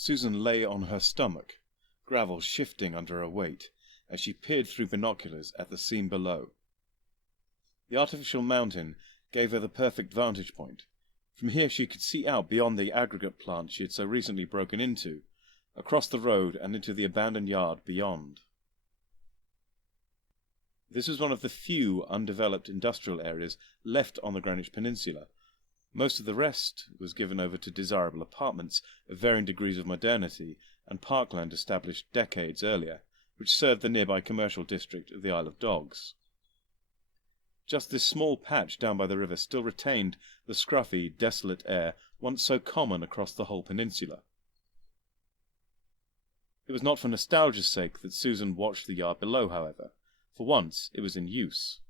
Susan lay on her stomach, gravel shifting under her weight, as she peered through binoculars at the scene below. The artificial mountain gave her the perfect vantage point. From here she could see out beyond the aggregate plant she had so recently broken into, across the road and into the abandoned yard beyond. This was one of the few undeveloped industrial areas left on the Greenwich Peninsula. Most of the rest was given over to desirable apartments of varying degrees of modernity and parkland established decades earlier, which served the nearby commercial district of the Isle of Dogs. Just this small patch down by the river still retained the scruffy, desolate air once so common across the whole peninsula. It was not for nostalgia's sake that Susan watched the yard below, however. For once it was in use.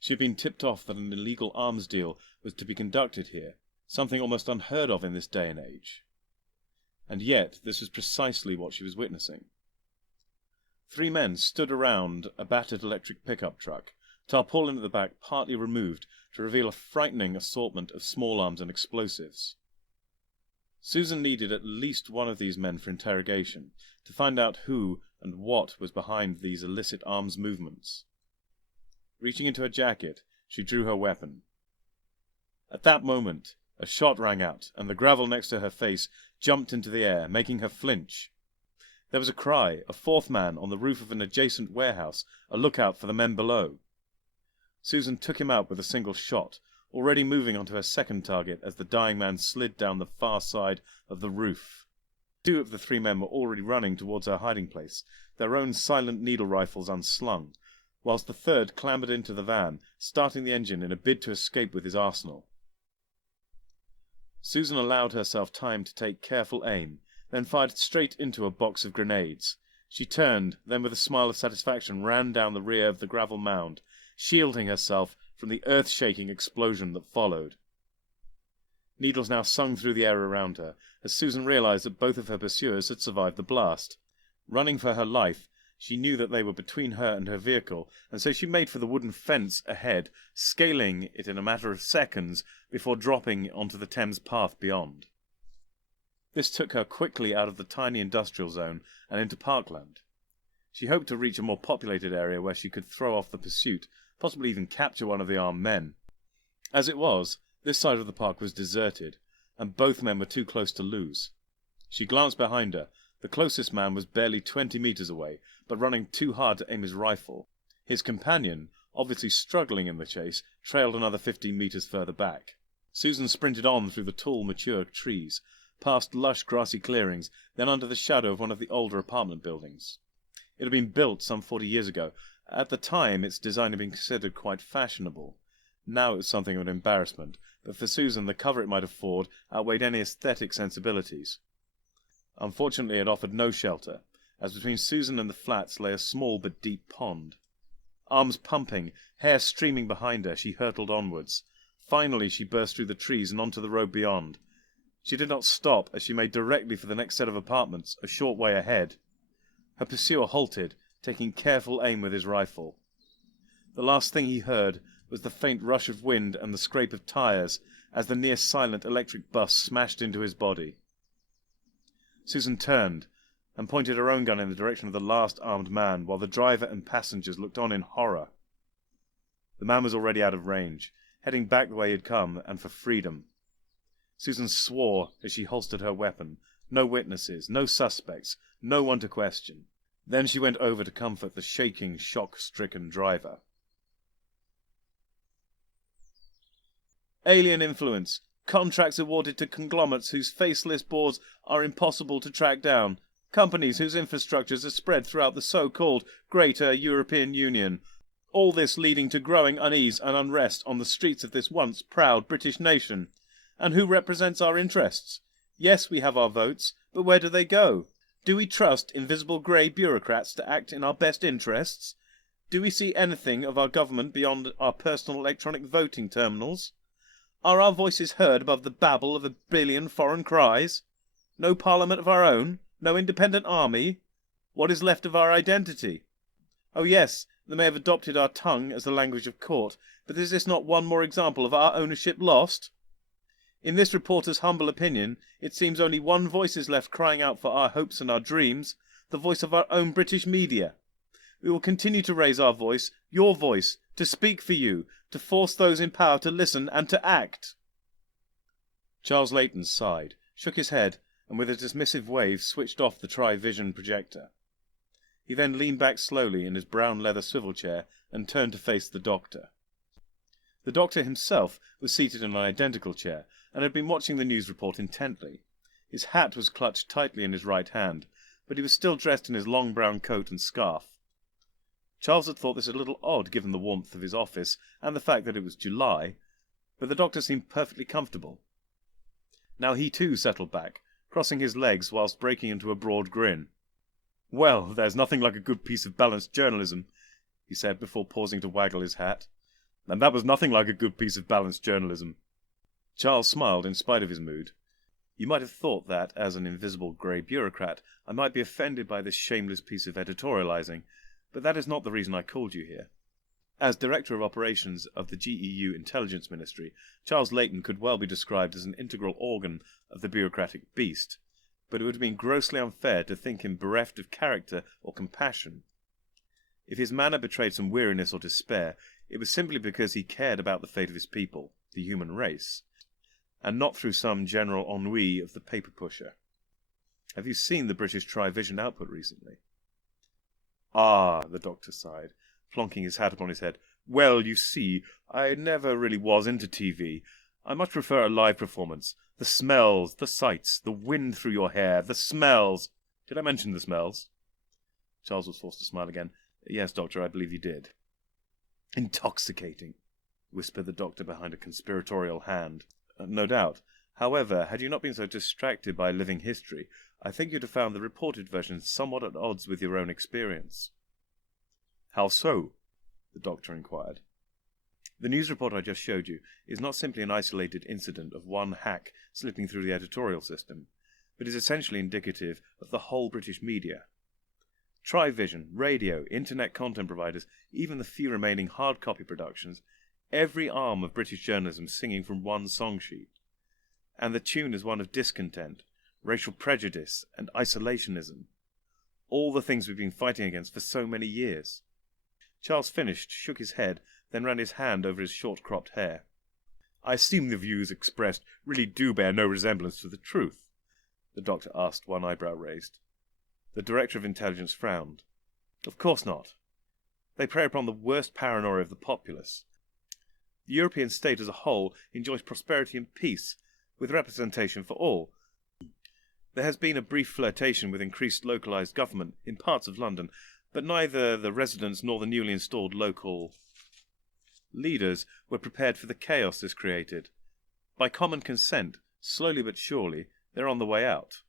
She had been tipped off that an illegal arms deal was to be conducted here, something almost unheard of in this day and age. And yet this was precisely what she was witnessing. 3 men stood around a battered electric pickup truck, tarpaulin at the back partly removed to reveal a frightening assortment of small arms and explosives. Susan needed at least one of these men for interrogation, to find out who and what was behind these illicit arms movements. Reaching into her jacket, she drew her weapon. At that moment, a shot rang out, and the gravel next to her face jumped into the air, making her flinch. There was a cry, a 4th man on the roof of an adjacent warehouse, a lookout for the men below. Susan took him out with a single shot, already moving onto her second target as the dying man slid down the far side of the roof. 2 of the 3 men were already running towards her hiding place, their own silent needle rifles unslung, whilst the 3rd clambered into the van, starting the engine in a bid to escape with his arsenal. Susan allowed herself time to take careful aim, then fired straight into a box of grenades. She turned, then with a smile of satisfaction ran down the rear of the gravel mound, shielding herself from the earth-shaking explosion that followed. Needles now sung through the air around her, as Susan realized that both of her pursuers had survived the blast. Running for her life, she knew that they were between her and her vehicle, and so she made for the wooden fence ahead, scaling it in a matter of seconds before dropping onto the Thames path beyond. This took her quickly out of the tiny industrial zone and into parkland. She hoped to reach a more populated area where she could throw off the pursuit, possibly even capture one of the armed men. As it was, this side of the park was deserted, and both men were too close to lose. She glanced behind her. The closest man was barely 20 meters away, but running too hard to aim his rifle. His companion, obviously struggling in the chase, trailed another 15 meters further back. Susan sprinted on through the tall, mature trees, past lush grassy clearings, then under the shadow of one of the older apartment buildings. It had been built some 40 years ago. At the time, its design had been considered quite fashionable. Now it was something of an embarrassment, but for Susan the cover it might afford outweighed any aesthetic sensibilities. Unfortunately, it offered no shelter, as between Susan and the flats lay a small but deep pond. Arms pumping, hair streaming behind her, she hurtled onwards. Finally she burst through the trees and onto the road beyond. She did not stop as she made directly for the next set of apartments, a short way ahead. Her pursuer halted, taking careful aim with his rifle. The last thing he heard was the faint rush of wind and the scrape of tires as the near-silent electric bus smashed into his body. Susan turned and pointed her own gun in the direction of the last armed man, while the driver and passengers looked on in horror. The man was already out of range, heading back the way he had come, and for freedom. Susan swore as she holstered her weapon. No witnesses, no suspects, no one to question. Then she went over to comfort the shaking, shock-stricken driver. Alien influence. Contracts awarded to conglomerates whose faceless boards are impossible to track down. Companies whose infrastructures are spread throughout the so-called Greater European Union. All this leading to growing unease and unrest on the streets of this once proud British nation. And who represents our interests? Yes, we have our votes, but where do they go? Do we trust invisible grey bureaucrats to act in our best interests? Do we see anything of our government beyond our personal electronic voting terminals? Are our voices heard above the babble of a billion foreign cries? No parliament of our own? No independent army? What is left of our identity? Oh yes, they may have adopted our tongue as the language of court, but is this not one more example of our ownership lost? In this reporter's humble opinion, it seems only one voice is left crying out for our hopes and our dreams, the voice of our own British media. We will continue to raise our voice, your voice, to speak for you, to force those in power to listen and to act." Charles Leighton sighed, shook his head, and with a dismissive wave switched off the tri-vision projector. He then leaned back slowly in his brown leather swivel chair and turned to face the doctor. The doctor himself was seated in an identical chair and had been watching the news report intently. His hat was clutched tightly in his right hand, but he was still dressed in his long brown coat and scarf. Charles had thought this a little odd given the warmth of his office and the fact that it was July, but the doctor seemed perfectly comfortable. Now he too settled back, crossing his legs whilst breaking into a broad grin. "Well, there's nothing like a good piece of balanced journalism," he said before pausing to waggle his hat. "And that was nothing like a good piece of balanced journalism." Charles smiled in spite of his mood. You might have thought that, as an invisible grey bureaucrat, I might be offended by this shameless piece of editorialising, but that is not the reason I called you here. As Director of Operations of the GEU Intelligence Ministry, Charles Leighton could well be described as an integral organ of the bureaucratic beast, but it would have been grossly unfair to think him bereft of character or compassion. If his manner betrayed some weariness or despair, it was simply because he cared about the fate of his people, the human race, and not through some general ennui of the paper pusher. Have you seen the British tri-vision output recently? "Ah," the doctor sighed, plonking his hat upon his head. "Well, you see, I never really was into TV. I much prefer a live performance. The smells, the sights, the wind through your hair, the smells." Did I mention the smells? Charles was forced to smile again. "Yes, doctor, I believe you did." "Intoxicating," whispered the doctor behind a conspiratorial hand. "No doubt. However, had you not been so distracted by living history, I think you'd have found the reported version somewhat at odds with your own experience." "How so?" the doctor inquired. "The news report I just showed you is not simply an isolated incident of one hack slipping through the editorial system, but is essentially indicative of the whole British media. Tri-vision, radio, internet content providers, even the few remaining hard copy productions, every arm of British journalism singing from one song sheet. And the tune is one of discontent, racial prejudice, and isolationism. All the things we've been fighting against for so many years." Charles finished, shook his head, then ran his hand over his short-cropped hair. "I assume the views expressed really do bear no resemblance to the truth?" the doctor asked, one eyebrow raised. The Director of Intelligence frowned. "Of course not. They prey upon the worst paranoia of the populace. The European state as a whole enjoys prosperity and peace, with representation for all. There has been a brief flirtation with increased localised government in parts of London, but neither the residents nor the newly installed local leaders were prepared for the chaos this created. By common consent, slowly but surely, they're on the way out.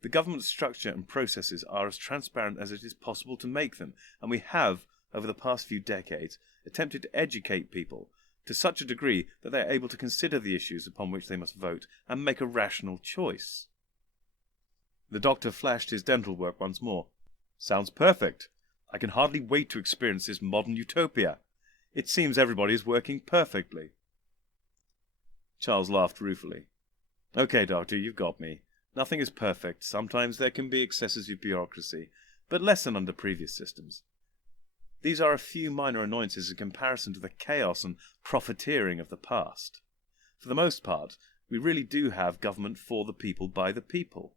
The government structure and processes are as transparent as it is possible to make them, and we have, over the past few decades, attempted to educate people to such a degree that they are able to consider the issues upon which they must vote and make a rational choice." The doctor flashed his dental work once more. "Sounds perfect. I can hardly wait to experience this modern utopia. It seems everybody is working perfectly." Charles laughed ruefully. "Okay, doctor, you've got me. Nothing is perfect. Sometimes there can be excesses of bureaucracy, but less than under previous systems. These are a few minor annoyances in comparison to the chaos and profiteering of the past. For the most part, we really do have government for the people by the people."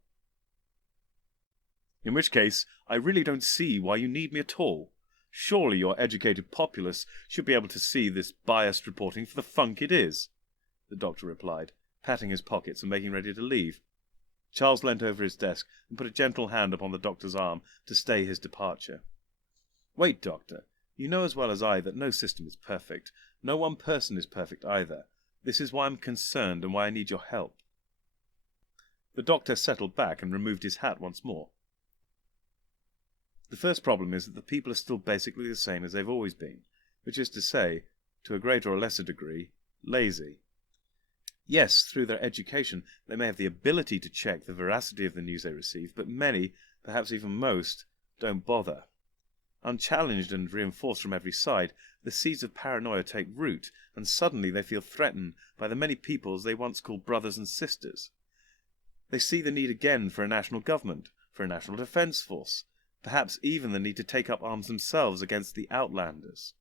"In which case, I really don't see why you need me at all. Surely your educated populace should be able to see this biased reporting for the funk it is," the doctor replied, patting his pockets and making ready to leave. Charles leant over his desk and put a gentle hand upon the doctor's arm to stay his departure. "Wait, doctor. You know as well as I that no system is perfect. No one person is perfect either. This is why I'm concerned and why I need your help." The doctor settled back and removed his hat once more. "The first problem is that the people are still basically the same as they've always been, which is to say, to a greater or lesser degree, lazy. Yes, through their education, they may have the ability to check the veracity of the news they receive, but many, perhaps even most, don't bother. Unchallenged and reinforced from every side, the seeds of paranoia take root, and suddenly they feel threatened by the many peoples they once called brothers and sisters. They see the need again for a national government, for a national defence force, perhaps even the need to take up arms themselves against the outlanders.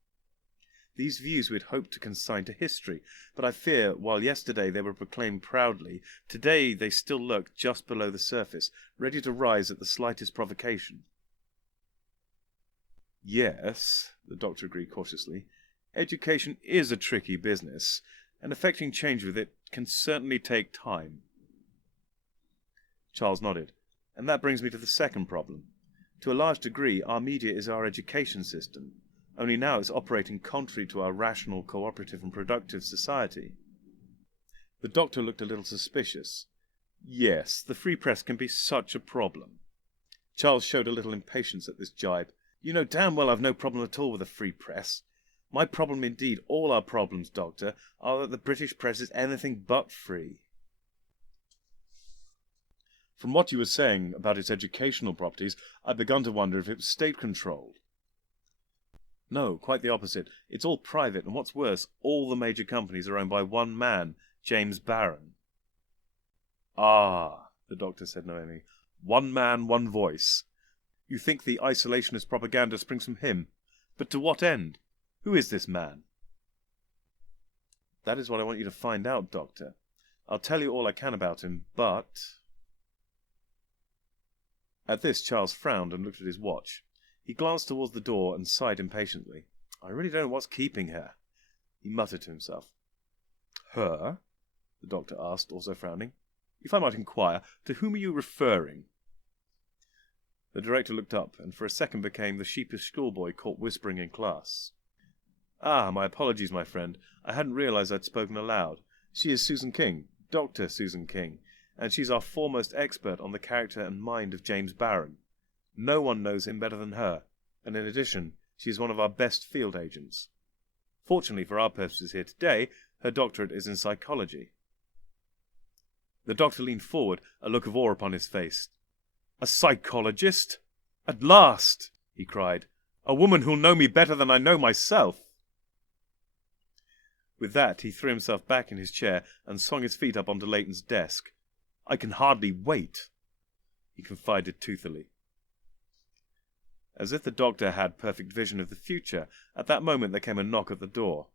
These views we'd hoped to consign to history, but I fear, while yesterday they were proclaimed proudly, today they still lurk just below the surface, ready to rise at the slightest provocation. Yes, the doctor agreed cautiously, education is a tricky business, and effecting change with it can certainly take time. Charles nodded. And that brings me to the second problem. To a large degree, our media is our education system, only now it's operating contrary to our rational, cooperative and productive society. The doctor looked a little suspicious. Yes, the free press can be such a problem. Charles showed a little impatience at this jibe. You know damn well I've no problem at all with the free press. My problem, indeed, all our problems, Doctor, are that the British press is anything but free. From what you were saying about its educational properties, I'd begun to wonder if it was state-controlled. No, quite the opposite. It's all private, and what's worse, all the major companies are owned by one man, James Barron. Ah, the doctor said knowingly. One man, one voice. You think the isolationist propaganda springs from him. But to what end? Who is this man? That is what I want you to find out, Doctor. I'll tell you all I can about him, but... At this, Charles frowned and looked at his watch. He glanced towards the door and sighed impatiently. I really don't know what's keeping her. He muttered to himself. Her? The doctor asked, also frowning. If I might inquire, to whom are you referring? The director looked up, and for a second became the sheepish schoolboy caught whispering in class. Ah, my apologies, my friend. I hadn't realized I'd spoken aloud. She is Susan King, Dr. Susan King, and she's our foremost expert on the character and mind of James Barron. No one knows him better than her, and in addition, she is one of our best field agents. Fortunately for our purposes here today, her doctorate is in psychology. The doctor leaned forward, a look of awe upon his face. A psychologist? At last! He cried. A woman who'll know me better than I know myself! With that, he threw himself back in his chair and swung his feet up onto Leighton's desk. I can hardly wait, he confided toothily. As if the doctor had perfect vision of the future, at that moment there came a knock at the door.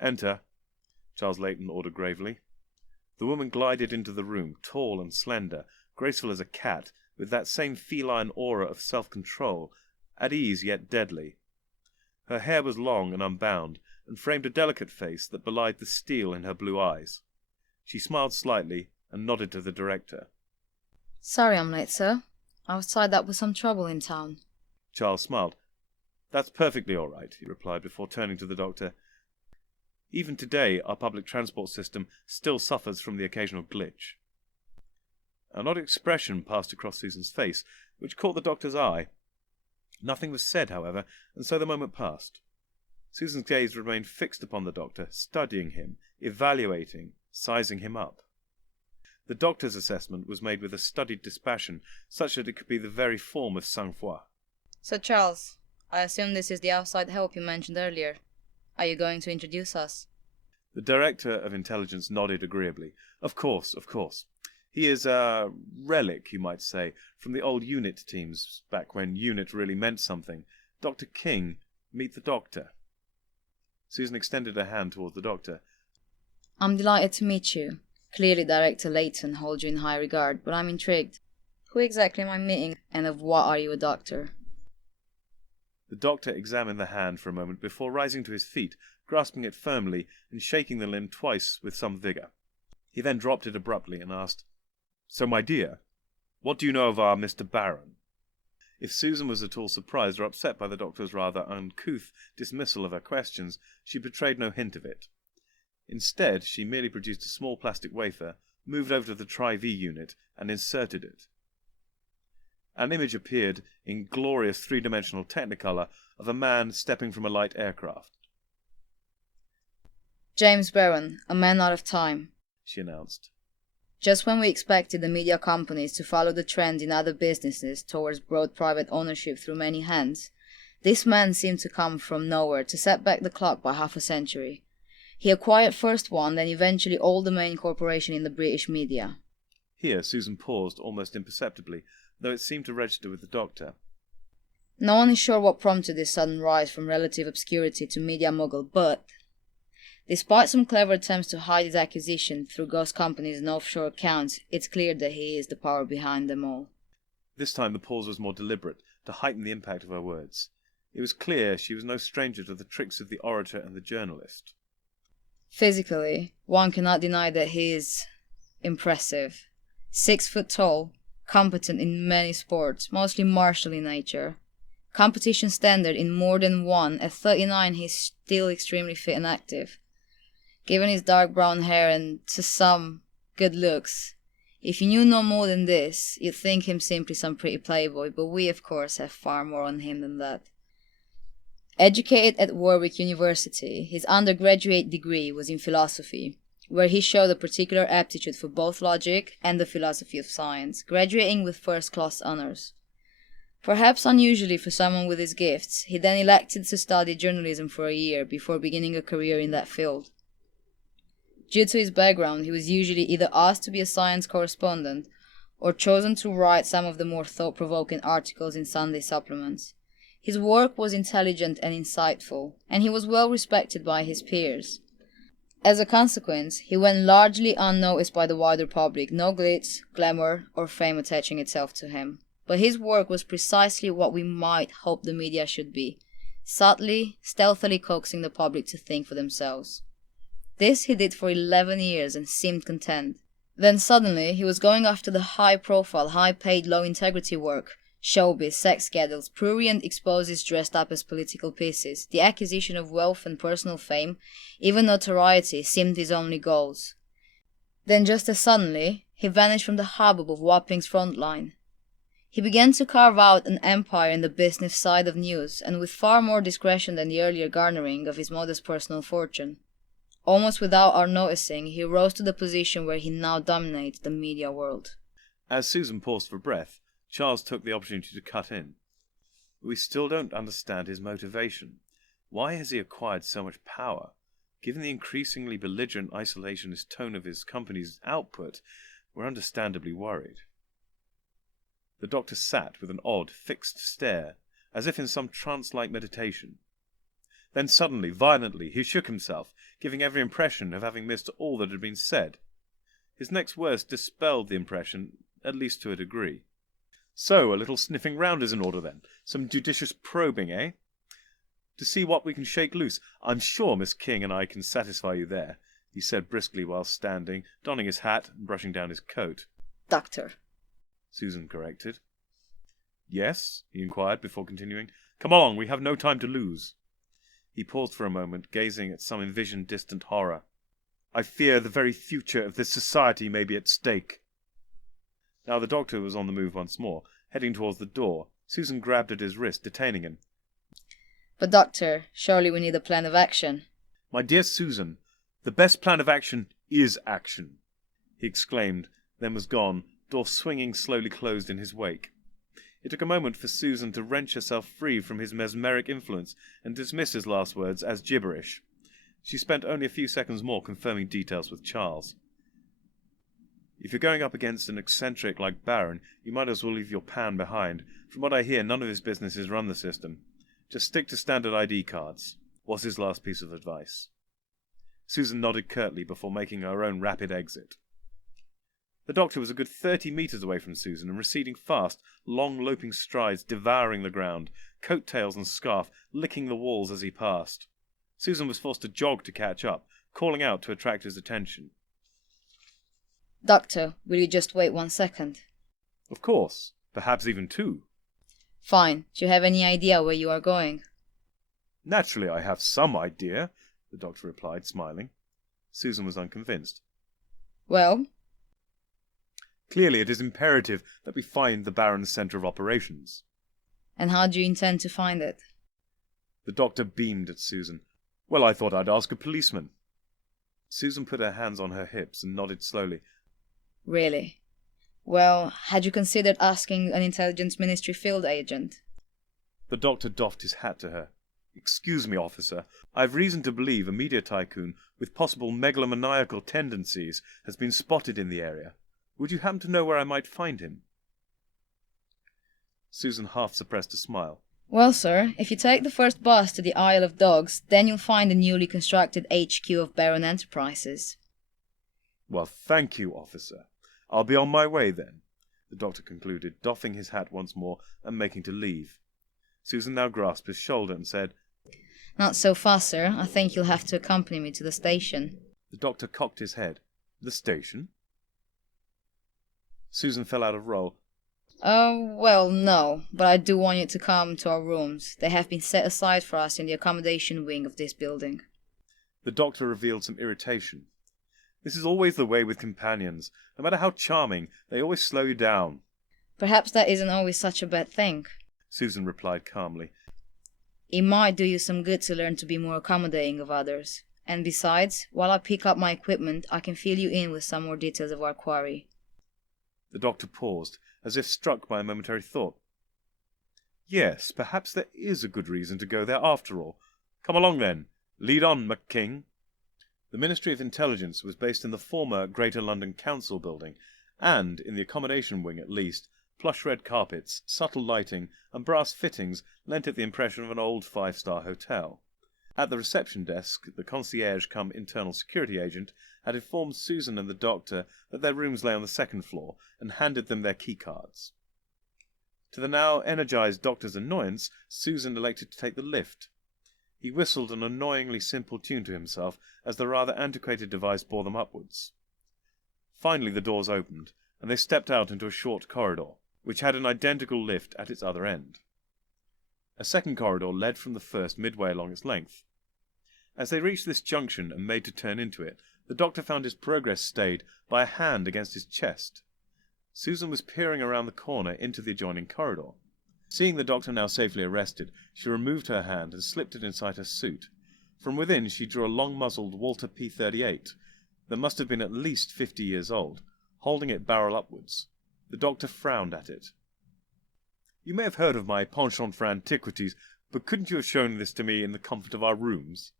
Enter, Charles Leighton ordered gravely. The woman glided into the room, tall and slender, graceful as a cat, with that same feline aura of self-control, at ease yet deadly. Her hair was long and unbound, and framed a delicate face that belied the steel in her blue eyes. She smiled slightly and nodded to the director. Sorry I'm late, sir. I was tied up with some trouble in town. Charles smiled. That's perfectly all right, he replied before turning to the doctor. Even today, our public transport system still suffers from the occasional glitch. An odd expression passed across Susan's face, which caught the doctor's eye. Nothing was said, however, and so the moment passed. Susan's gaze remained fixed upon the doctor, studying him, evaluating, sizing him up. The doctor's assessment was made with a studied dispassion, such that it could be the very form of sang-froid. So, Charles, I assume this is the outside help you mentioned earlier. Are you going to introduce us? The Director of Intelligence nodded agreeably. Of course, of course. He is a relic, you might say, from the old unit teams, back when unit really meant something. Dr. King, meet the Doctor. Susan extended her hand towards the Doctor. I'm delighted to meet you. Clearly Director Leighton holds you in high regard, but I'm intrigued. Who exactly am I meeting, and of what are you a doctor? The Doctor examined the hand for a moment before rising to his feet, grasping it firmly and shaking the limb twice with some vigour. He then dropped it abruptly and asked, So, my dear, what do you know of our Mr. Barron? If Susan was at all surprised or upset by the Doctor's rather uncouth dismissal of her questions, she betrayed no hint of it. Instead, she merely produced a small plastic wafer, moved over to the Tri-V unit, and inserted it. An image appeared in glorious three-dimensional technicolor of a man stepping from a light aircraft. James Barron, a man out of time, she announced. Just when we expected the media companies to follow the trend in other businesses towards broad private ownership through many hands, This man seemed to come from nowhere to set back the clock by half a century. He acquired first one, then eventually all the main corporation in the British media. Here Susan paused almost imperceptibly, though it seemed to register with the doctor. No one is sure what prompted this sudden rise from relative obscurity to media mogul, but despite some clever attempts to hide his accusation through ghost companies and offshore accounts, it's clear that he is the power behind them all. This time the pause was more deliberate, to heighten the impact of her words. It was clear she was no stranger to the tricks of the orator and the journalist. Physically, one cannot deny that he is impressive. 6 foot tall, competent in many sports, mostly martial in nature. Competition standard in more than one. At 39, he's still extremely fit and active. Given his dark brown hair and, to some, good looks, if you knew no more than this, you'd think him simply some pretty playboy, but we, of course, have far more on him than that. Educated at Warwick University, his undergraduate degree was in philosophy, where he showed a particular aptitude for both logic and the philosophy of science, graduating with first-class honors. Perhaps unusually for someone with his gifts, he then elected to study journalism for a year before beginning a career in that field. Due to his background, he was usually either asked to be a science correspondent or chosen to write some of the more thought-provoking articles in Sunday supplements. His work was intelligent and insightful, and he was well respected by his peers. As a consequence, he went largely unnoticed by the wider public, no glitz, glamour, or fame attaching itself to him. But his work was precisely what we might hope the media should be, subtly, stealthily coaxing the public to think for themselves. This he did for 11 years and seemed content. Then suddenly, he was going after the high-profile, high-paid, low-integrity work, showbiz, sex scandals, prurient exposes dressed up as political pieces. The acquisition of wealth and personal fame, even notoriety, seemed his only goals. Then just as suddenly, he vanished from the hubbub of Wapping's front line. He began to carve out an empire in the business side of news, and with far more discretion than the earlier garnering of his modest personal fortune. Almost without our noticing, he rose to the position where he now dominates the media world. As Susan paused for breath, Charles took the opportunity to cut in. We still don't understand his motivation. Why has he acquired so much power? Given the increasingly belligerent isolationist tone of his company's output, we're understandably worried. The doctor sat with an odd, fixed stare, as if in some trance-like meditation. Then suddenly, violently, he shook himself, giving every impression of having missed all that had been said. His next words dispelled the impression, at least to a degree. So, a little sniffing round is in order then. Some judicious probing, eh? To see what we can shake loose. I'm sure Miss King and I can satisfy you there, he said briskly while standing, donning his hat and brushing down his coat. Doctor, Susan corrected. Yes, he inquired before continuing. Come along, we have no time to lose. He paused for a moment, gazing at some envisioned distant horror. I fear the very future of this society may be at stake. Now the doctor was on the move once more, heading towards the door. Susan grabbed at his wrist, detaining him. But doctor, surely we need a plan of action. My dear Susan, the best plan of action is action, he exclaimed, then was gone, door swinging slowly closed in his wake. It took a moment for Susan to wrench herself free from his mesmeric influence and dismiss his last words as gibberish. She spent only a few seconds more confirming details with Charles. If you're going up against an eccentric like Baron, you might as well leave your pan behind. From what I hear, none of his businesses run the system. Just stick to standard ID cards, was his last piece of advice. Susan nodded curtly before making her own rapid exit. The doctor was a good 30 metres away from Susan and receding fast, long loping strides devouring the ground, coat-tails and scarf licking the walls as he passed. Susan was forced to jog to catch up, calling out to attract his attention. Doctor, will you just wait 1 second? Of course, perhaps even 2. Fine. Do you have any idea where you are going? Naturally I have some idea, the doctor replied, smiling. Susan was unconvinced. Well? Clearly it is imperative that we find the Baron's centre of operations. And how do you intend to find it? The doctor beamed at Susan. Well, I thought I'd ask a policeman. Susan put her hands on her hips and nodded slowly. Really? Well, had you considered asking an intelligence ministry field agent? The doctor doffed his hat to her. "Excuse me, officer. I've reason to believe a media tycoon with possible megalomaniacal tendencies has been spotted in the area. Would you happen to know where I might find him?" Susan half suppressed a smile. Well, sir, if you take the first bus to the Isle of Dogs, then you'll find the newly constructed HQ of Baron Enterprises. "Well, thank you, officer. I'll be on my way then," the doctor concluded, doffing his hat once more and making to leave. Susan now grasped his shoulder and said, Not so fast, sir. I think you'll have to accompany me to the station. The doctor cocked his head. "The station?" Susan fell out of role. Oh, well, no, but I do want you to come to our rooms. They have been set aside for us in the accommodation wing of this building. The doctor revealed some irritation. "This is always the way with companions. No matter how charming, they always slow you down." Perhaps that isn't always such a bad thing. Susan replied calmly. It might do you some good to learn to be more accommodating of others. And besides, while I pick up my equipment, I can fill you in with some more details of our quarry. The doctor paused, as if struck by a momentary thought. "Yes, perhaps there is a good reason to go there after all. Come along then. Lead on, McKing." The Ministry of Intelligence was based in the former Greater London Council building, and, in the accommodation wing at least, plush red carpets, subtle lighting, and brass fittings lent it the impression of an old five-star hotel. At the reception desk, the concierge-cum internal security agent had informed Susan and the doctor that their rooms lay on the second floor, and handed them their keycards. To the now energized doctor's annoyance, Susan elected to take the lift. He whistled an annoyingly simple tune to himself as the rather antiquated device bore them upwards. Finally the doors opened, and they stepped out into a short corridor, which had an identical lift at its other end. A second corridor led from the first midway along its length. As they reached this junction and made to turn into it, the doctor found his progress stayed by a hand against his chest. Susan was peering around the corner into the adjoining corridor. Seeing the doctor now safely arrested, she removed her hand and slipped it inside her suit. From within she drew a long-muzzled Walter P38 that must have been at least 50 years old, holding it barrel upwards. The doctor frowned at it. "You may have heard of my penchant for antiquities, but couldn't you have shown this to me in the comfort of our rooms?"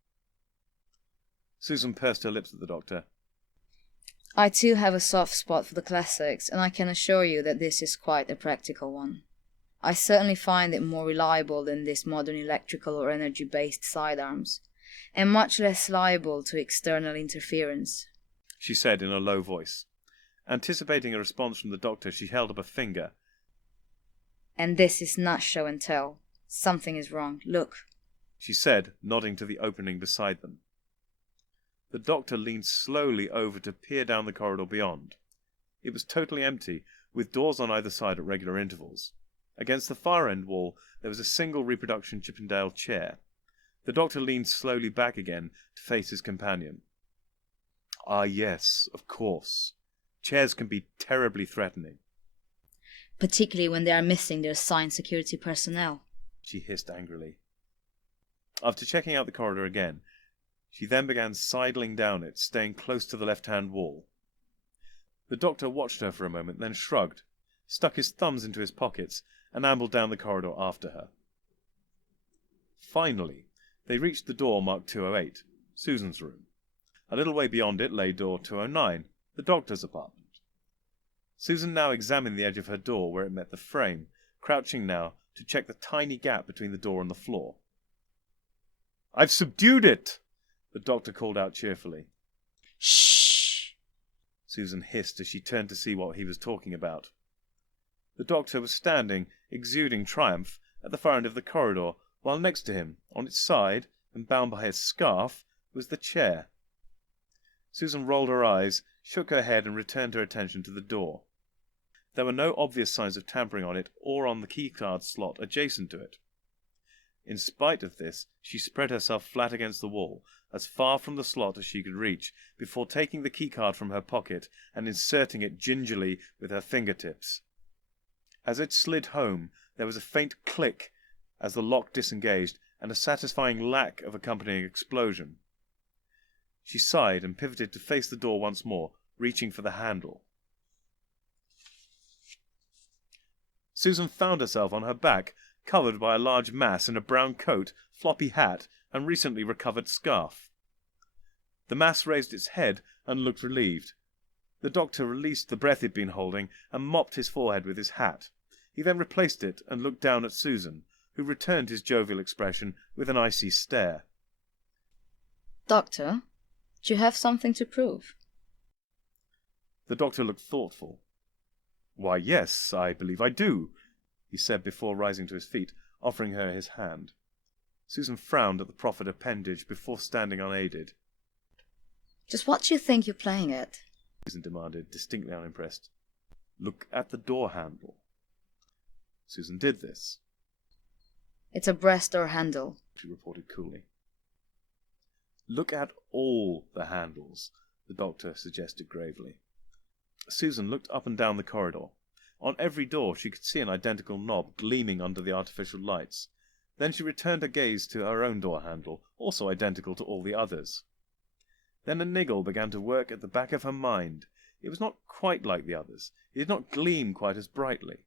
Susan pursed her lips at the doctor. I too have a soft spot for the classics, and I can assure you that this is quite a practical one. I certainly find it more reliable than this modern electrical or energy-based sidearms, and much less liable to external interference, she said in a low voice. Anticipating a response from the doctor, she held up a finger. And this is not show and tell. Something is wrong. Look, she said, nodding to the opening beside them. The doctor leaned slowly over to peer down the corridor beyond. It was totally empty, with doors on either side at regular intervals. Against the far end wall there was a single reproduction Chippendale chair. The doctor leaned slowly back again to face his companion. "Ah, yes, of course. Chairs can be terribly threatening." particularly when they are missing their assigned security personnel, she hissed angrily. After checking out the corridor again, she then began sidling down it, staying close to the left-hand wall. The doctor watched her for a moment, then shrugged, stuck his thumbs into his pockets, and ambled down the corridor after her. Finally, they reached the door marked 208, Susan's room. A little way beyond it lay door 209, the doctor's apartment. Susan now examined the edge of her door where it met the frame, crouching now to check the tiny gap between the door and the floor. "I've subdued it!" the doctor called out cheerfully. "Shh!" Susan hissed as she turned to see what he was talking about. The doctor was standing, exuding triumph, at the far end of the corridor, while next to him, on its side, and bound by his scarf, was the chair. Susan rolled her eyes, shook her head, and returned her attention to the door. There were no obvious signs of tampering on it or on the keycard slot adjacent to it. In spite of this, she spread herself flat against the wall, as far from the slot as she could reach, before taking the keycard from her pocket and inserting it gingerly with her fingertips. As it slid home, there was a faint click as the lock disengaged, and a satisfying lack of accompanying explosion. She sighed and pivoted to face the door once more, reaching for the handle. Susan found herself on her back, covered by a large mass in a brown coat, floppy hat, and recently recovered scarf. The mass raised its head and looked relieved. The doctor released the breath he'd been holding and mopped his forehead with his hat. He then replaced it and looked down at Susan, who returned his jovial expression with an icy stare. Doctor, do you have something to prove? The doctor looked thoughtful. "Why, yes, I believe I do," he said before rising to his feet, offering her his hand. Susan frowned at the proffered appendage before standing unaided. Just what do you think you're playing at? Susan demanded, distinctly unimpressed. "Look at the door handle." Susan did this. It's a breast door handle, She reported coolly. "Look at all the handles," the doctor suggested gravely. Susan looked up and down the corridor. On every door she could see an identical knob gleaming under the artificial lights. Then she returned her gaze to her own door handle, also identical to all the others. Then a niggle began to work at the back of her mind. It was not quite like the others. It did not gleam quite as brightly.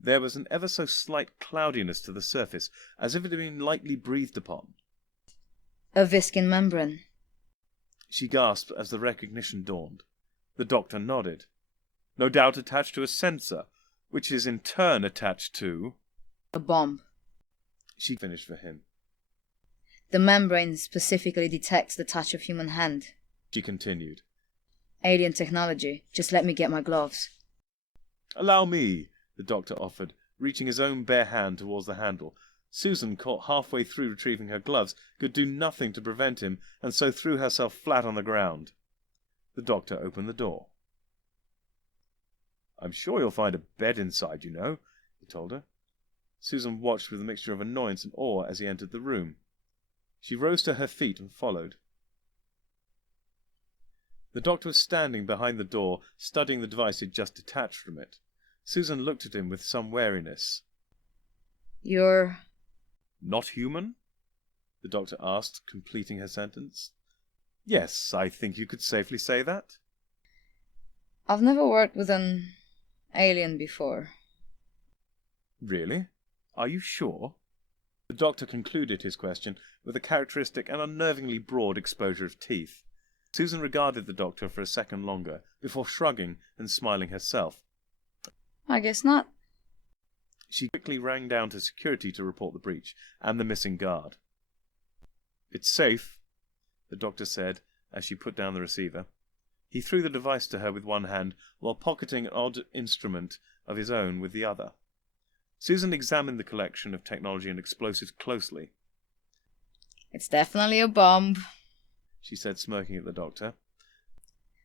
There was an ever so slight cloudiness to the surface, as if it had been lightly breathed upon. a viscin membrane. She gasped as the recognition dawned. The doctor nodded. "No doubt attached to a sensor, which is in turn attached to—" A bomb. She finished for him. The membrane specifically detects the touch of human hand. She continued. Alien technology. Just let me get my gloves. "Allow me," the doctor offered, reaching his own bare hand towards the handle. Susan, caught halfway through retrieving her gloves, could do nothing to prevent him, and so threw herself flat on the ground. The doctor opened the door. "I'm sure you'll find a bed inside, you know," he told her. Susan watched with a mixture of annoyance and awe as he entered the room. She rose to her feet and followed. The doctor was standing behind the door, studying the device he'd just detached from it. Susan looked at him with some wariness. You're... "Not human?" the doctor asked, completing her sentence. "Yes, I think you could safely say that." I've never worked with an alien before. "Really? Are you sure?" The doctor concluded his question with a characteristic and unnervingly broad exposure of teeth. Susan regarded the doctor for a second longer, before shrugging and smiling herself. I guess not. She quickly rang down to security to report the breach, and the missing guard. "It's safe," the doctor said as she put down the receiver. He threw the device to her with one hand, while pocketing an odd instrument of his own with the other. Susan examined the collection of technology and explosives closely. It's definitely a bomb. She said, smirking at the doctor.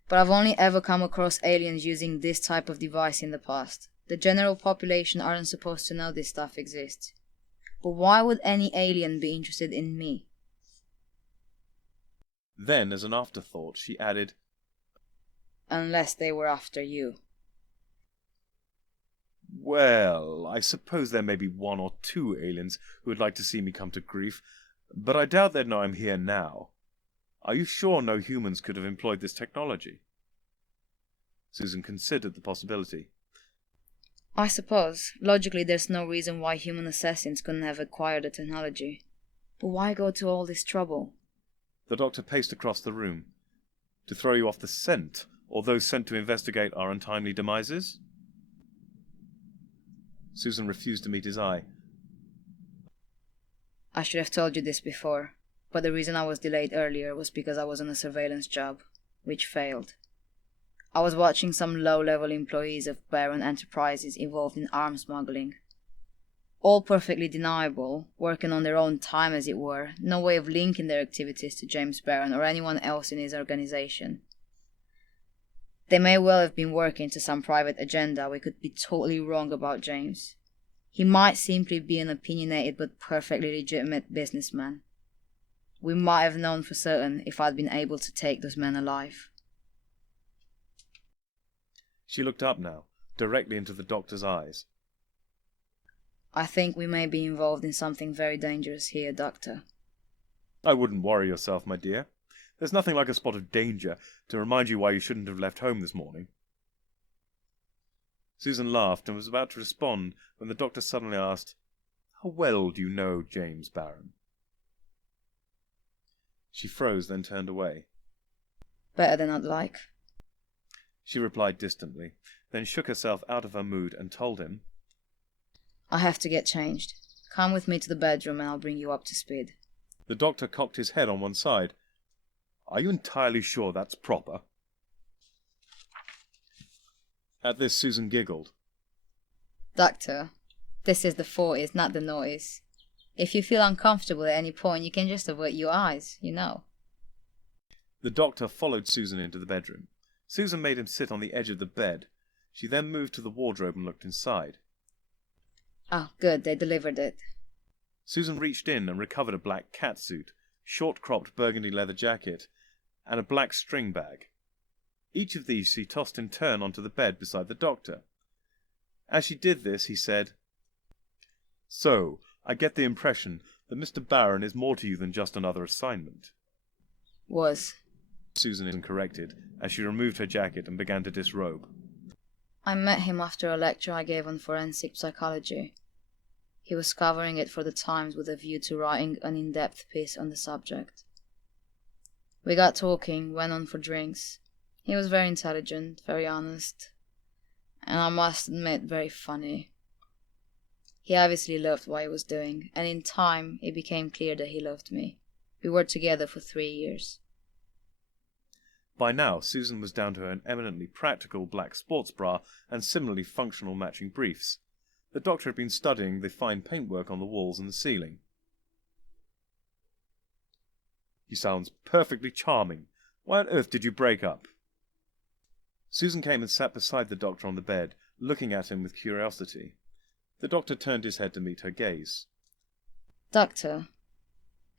But I've only ever come across aliens using this type of device in the past. The general population aren't supposed to know this stuff exists. But why would any alien be interested in me? Then, as an afterthought, she added, Unless they were after you. "Well, I suppose there may be one or two aliens who would like to see me come to grief, but I doubt they'd know I'm here now. Are you sure no humans could have employed this technology?" Susan considered the possibility. I suppose, logically, there's no reason why human assassins couldn't have acquired the technology. But why go to all this trouble? The doctor paced across the room. "To throw you off the scent, or those sent to investigate our untimely demises?" Susan refused to meet his eye. I should have told you this before, but the reason I was delayed earlier was because I was on a surveillance job, which failed. I was watching some low-level employees of Baron Enterprises involved in arms smuggling. All perfectly deniable, working on their own time as it were, no way of linking their activities to James Baron or anyone else in his organization. They may well have been working to some private agenda. We could be totally wrong about James. He might simply be an opinionated but perfectly legitimate businessman. We might have known for certain if I'd been able to take those men alive. She looked up now, directly into the doctor's eyes. I think we may be involved in something very dangerous here, Doctor. "I wouldn't worry yourself, my dear. There's nothing like a spot of danger to remind you why you shouldn't have left home this morning." Susan laughed and was about to respond when the doctor suddenly asked, How well do you know James Barron? She froze, then turned away. Better than I'd like. She replied distantly, then shook herself out of her mood and told him, I have to get changed. Come with me to the bedroom and I'll bring you up to speed. The doctor cocked his head on one side. Are you entirely sure that's proper? At this, Susan giggled. Doctor, this is the 40s, not the noise. If you feel uncomfortable at any point, you can just avert your eyes, you know. The doctor followed Susan into the bedroom. Susan made him sit on the edge of the bed. She then moved to the wardrobe and looked inside. Oh, good, they delivered it. Susan reached in and recovered a black catsuit, short-cropped burgundy leather jacket, and a black string bag. Each of these she tossed in turn onto the bed beside the doctor. As she did this, he said, So, I get the impression that Mr. Barron is more to you than just another assignment. Was. Susan corrected, as she removed her jacket and began to disrobe. I met him after a lecture I gave on forensic psychology. He was covering it for the Times with a view to writing an in-depth piece on the subject. We got talking, went on for drinks. He was very intelligent, very honest, and I must admit, very funny. He obviously loved what he was doing, and in time it became clear that he loved me. We were together for 3 years. By now, Susan was down to an eminently practical black sports bra and similarly functional matching briefs. The doctor had been studying the fine paintwork on the walls and the ceiling. He sounds perfectly charming. Why on earth did you break up? Susan came and sat beside the doctor on the bed, looking at him with curiosity. The doctor turned his head to meet her gaze. Doctor,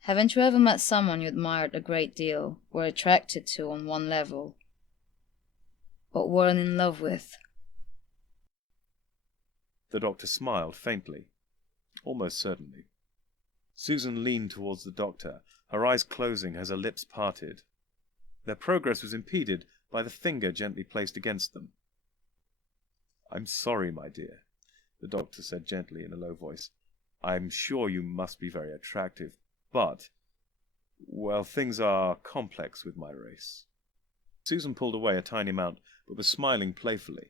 haven't you ever met someone you admired a great deal, were attracted to on one level, but weren't in love with? The doctor smiled faintly. Almost certainly. Susan leaned towards the doctor, her eyes closing as her lips parted. Their progress was impeded by the finger gently placed against them. I'm sorry, my dear, the doctor said gently in a low voice. I'm sure you must be very attractive, but, well, things are complex with my race. Susan pulled away a tiny amount, but was smiling playfully.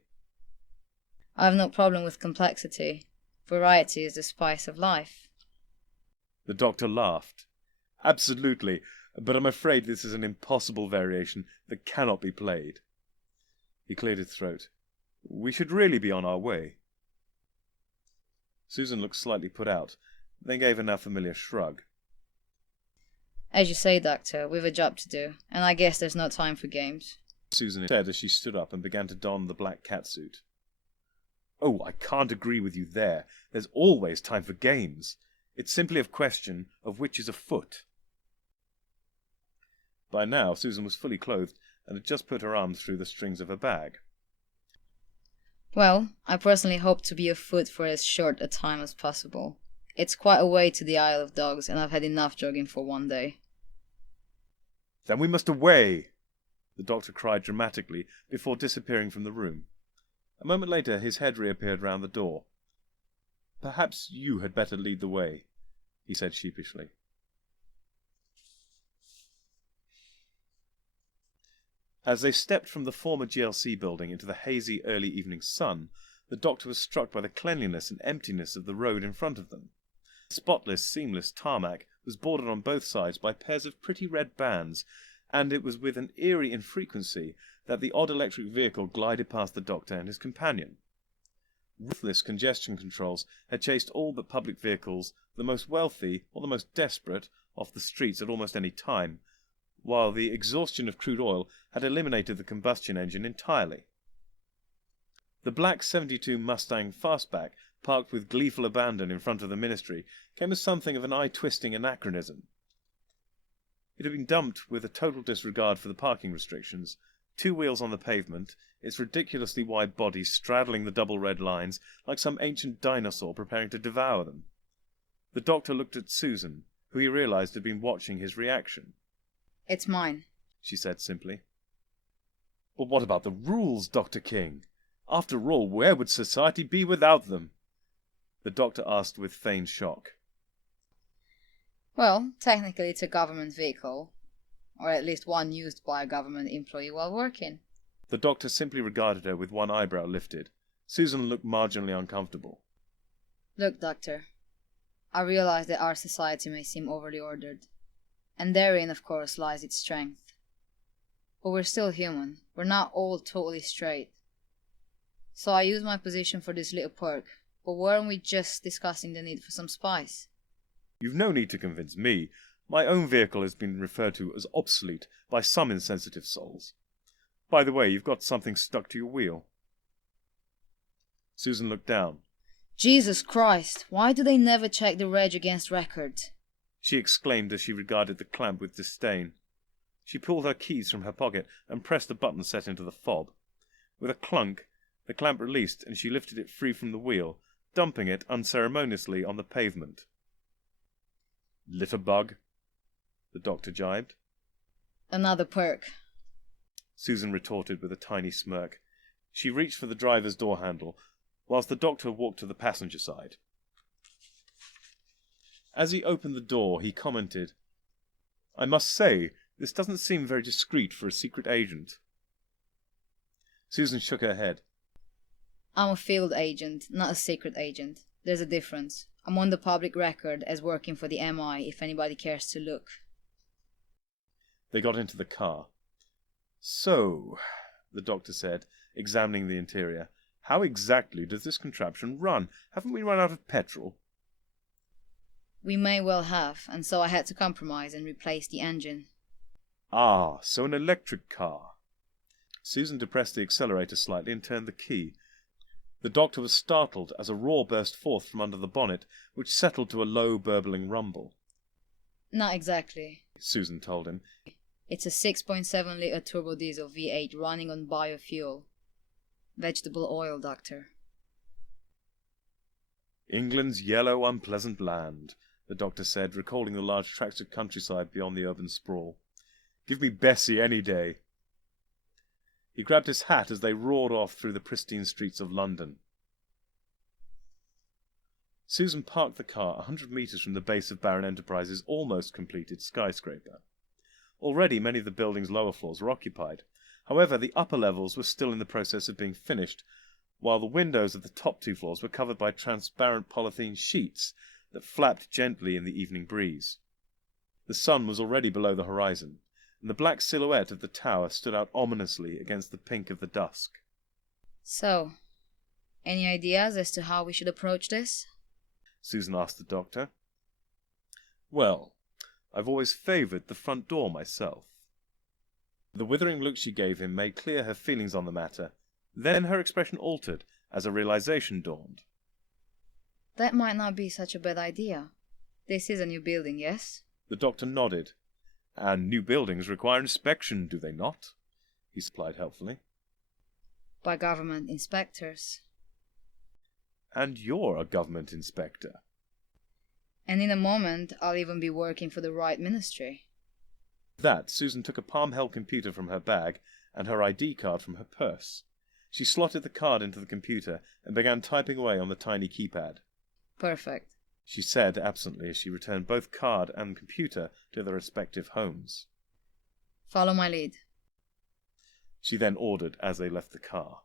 I have no problem with complexity. Variety is the spice of life. The doctor laughed. Absolutely, but I'm afraid this is an impossible variation that cannot be played. He cleared his throat. We should really be on our way. Susan looked slightly put out, then gave a now familiar shrug. As you say, Doctor, we've a job to do, and I guess there's no time for games. Susan said as she stood up and began to don the black catsuit. Oh, I can't agree with you there. There's always time for games. It's simply a question of which is afoot. By now, Susan was fully clothed and had just put her arms through the strings of her bag. Well, I personally hope to be afoot for as short a time as possible. It's quite a way to the Isle of Dogs, and I've had enough jogging for one day. Then we must away, the doctor cried dramatically before disappearing from the room. A moment later, his head reappeared round the door. Perhaps you had better lead the way, he said sheepishly. As they stepped from the former GLC building into the hazy early evening sun, the doctor was struck by the cleanliness and emptiness of the road in front of them. The spotless, seamless tarmac was bordered on both sides by pairs of pretty red bands, and it was with an eerie infrequency that the odd electric vehicle glided past the doctor and his companion. Ruthless congestion controls had chased all but public vehicles, the most wealthy or the most desperate, off the streets at almost any time, while the exhaustion of crude oil had eliminated the combustion engine entirely. The black 72 Mustang Fastback, parked with gleeful abandon in front of the ministry, came as something of an eye-twisting anachronism. It had been dumped with a total disregard for the parking restrictions, 2 wheels on the pavement, its ridiculously wide body straddling the double red lines like some ancient dinosaur preparing to devour them. The doctor looked at Susan, who he realized had been watching his reaction. It's mine, she said simply. But what about the rules, Dr. King? After all, where would society be without them? The doctor asked with feigned shock. Well, technically it's a government vehicle, or at least one used by a government employee while working. The doctor simply regarded her with one eyebrow lifted. Susan looked marginally uncomfortable. Look, Doctor, I realize that our society may seem overly ordered, and therein, of course, lies its strength. But we're still human. We're not all totally straight. So I use my position for this little perk, but weren't we just discussing the need for some spice? You've no need to convince me. My own vehicle has been referred to as obsolete by some insensitive souls. By the way, you've got something stuck to your wheel. Susan looked down. Jesus Christ, why do they never check the reg against records? She exclaimed as she regarded the clamp with disdain. She pulled her keys from her pocket and pressed the button set into the fob. With a clunk, the clamp released and she lifted it free from the wheel, dumping it unceremoniously on the pavement. Litterbug, the doctor jibed. Another perk. Susan retorted with a tiny smirk. She reached for the driver's door handle, whilst the doctor walked to the passenger side. As he opened the door, he commented, "I must say, this doesn't seem very discreet for a secret agent." Susan shook her head. I'm a field agent, not a secret agent. There's a difference. I'm on the public record as working for the MI if anybody cares to look. They got into the car. "So," the doctor said, examining the interior, "how exactly does this contraption run? Haven't we run out of petrol?" We may well have, and so I had to compromise and replace the engine. "Ah, so an electric car." Susan depressed the accelerator slightly and turned the key. The doctor was startled as a roar burst forth from under the bonnet, which settled to a low, burbling rumble. Not exactly. Susan told him. It's a 6.7-litre turbo diesel V8 running on biofuel. Vegetable oil, Doctor. "England's yellow, unpleasant land," the doctor said, recalling the large tracts of countryside beyond the urban sprawl. "Give me Bessie any day." He grabbed his hat as they roared off through the pristine streets of London. Susan parked the car 100 metres from the base of Baron Enterprise's almost completed skyscraper. Already many of the building's lower floors were occupied. However, the upper levels were still in the process of being finished, while the windows of the top two floors were covered by transparent polythene sheets that flapped gently in the evening breeze. The sun was already below the horizon, and the black silhouette of the tower stood out ominously against the pink of the dusk. So, any ideas as to how we should approach this? Susan asked the doctor. "Well, I've always favoured the front door myself." The withering look she gave him made clear her feelings on the matter. Then her expression altered as a realization dawned. That might not be such a bad idea. This is a new building, yes? The doctor nodded. "And new buildings require inspection, do they not?" he supplied helpfully. By government inspectors. "And you're a government inspector." And in a moment, I'll even be working for the right ministry. With that, Susan took a palm-held computer from her bag and her ID card from her purse. She slotted the card into the computer and began typing away on the tiny keypad. Perfect. She said absently as she returned both card and computer to their respective homes. Follow my lead. She then ordered as they left the car.